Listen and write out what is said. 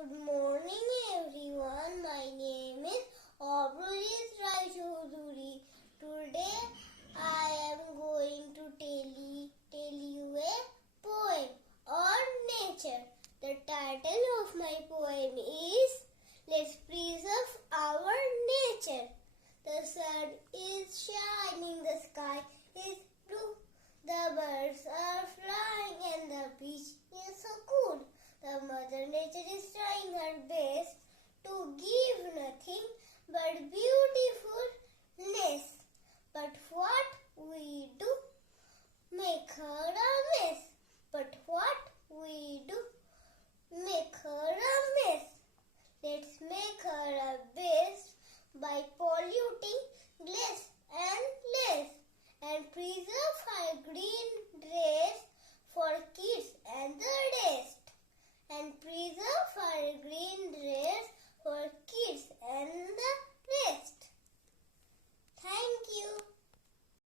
Good morning everyone. My name is Abrojit Rai Chaudhuri. Today I am going to tell you a poem on nature. The title of my poem